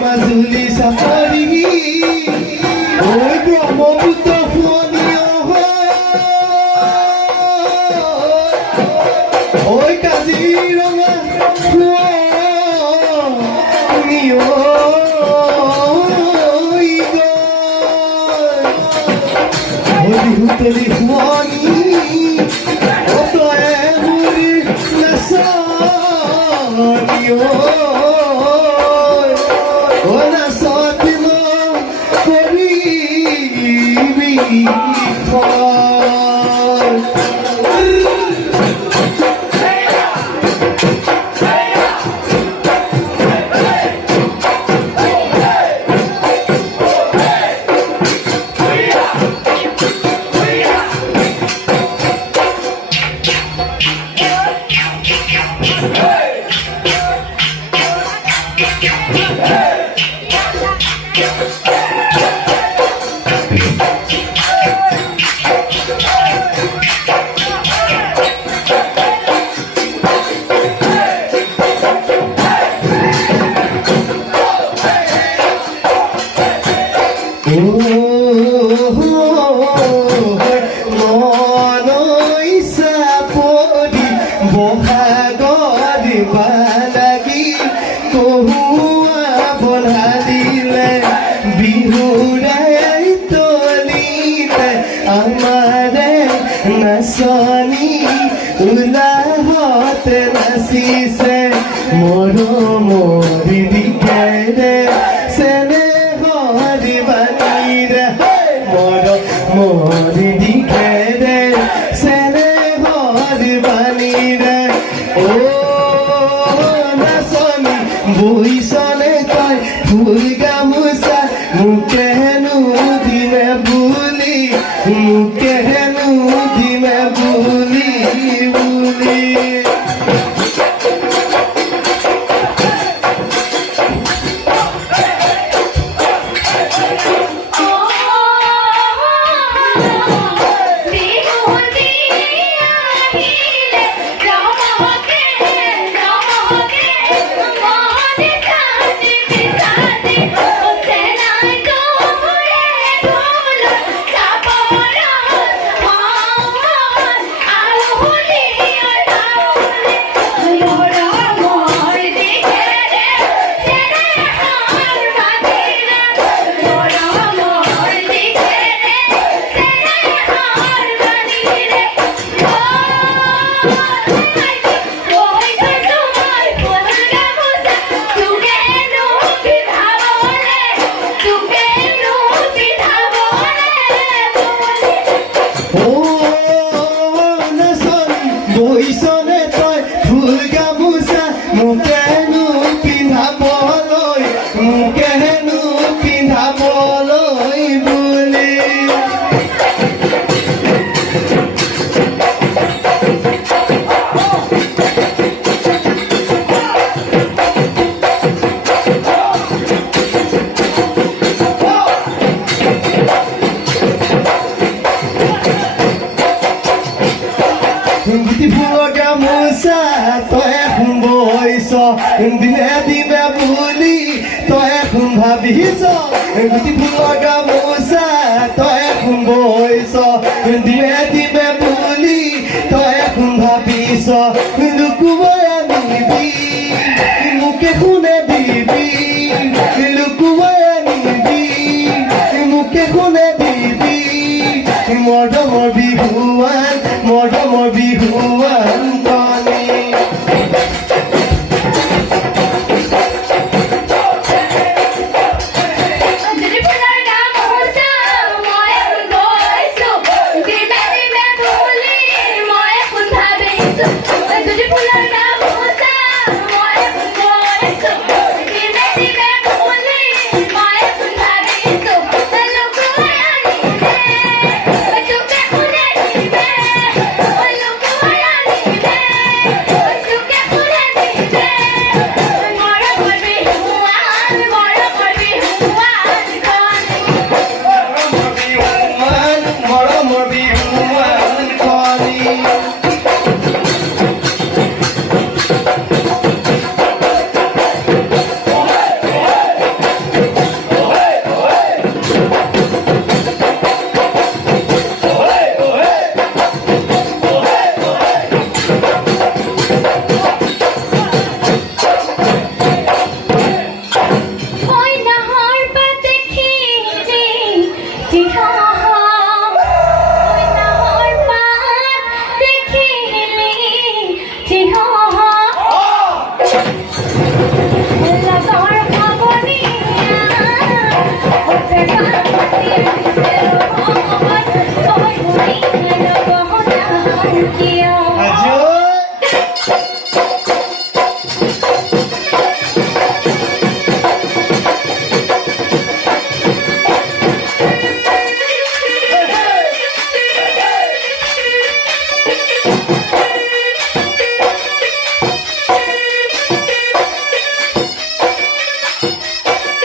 মাজুলী চাপৰি ঐ ব্ৰহ্মপুত্ৰ ফুৱনীয় ঐ কাজিৰঙা ফুৱনীয় বিহুতলী ফুৱনী তয়ে মুৰি নাচনীয় নাচনী উলাহতে নাচিছে মৰমৰি দিকেৰে চেনেহৰ বাণীৰে মৰমৰি দিকেৰে চেনেহৰ বাণীৰে ও নাচনী বহিছনে তই ফুল গামোচা মোকেনো দিনে বুলি মোকেনো দিনে বুলি বুলি দিনে দিনে বুলি তই এখন ভাবিছ গুটি ফুলৰ গামোচা তই এখন বৈছ দিনে দিনে বুলি তই এখন ভাবিছ লুকুৱাই আনিবি মোকে কোনে দিবি লুকুৱাই আনিবি মোকে কোনে দিবি মৰমৰ বিহুৱান তনে ফুলেৰ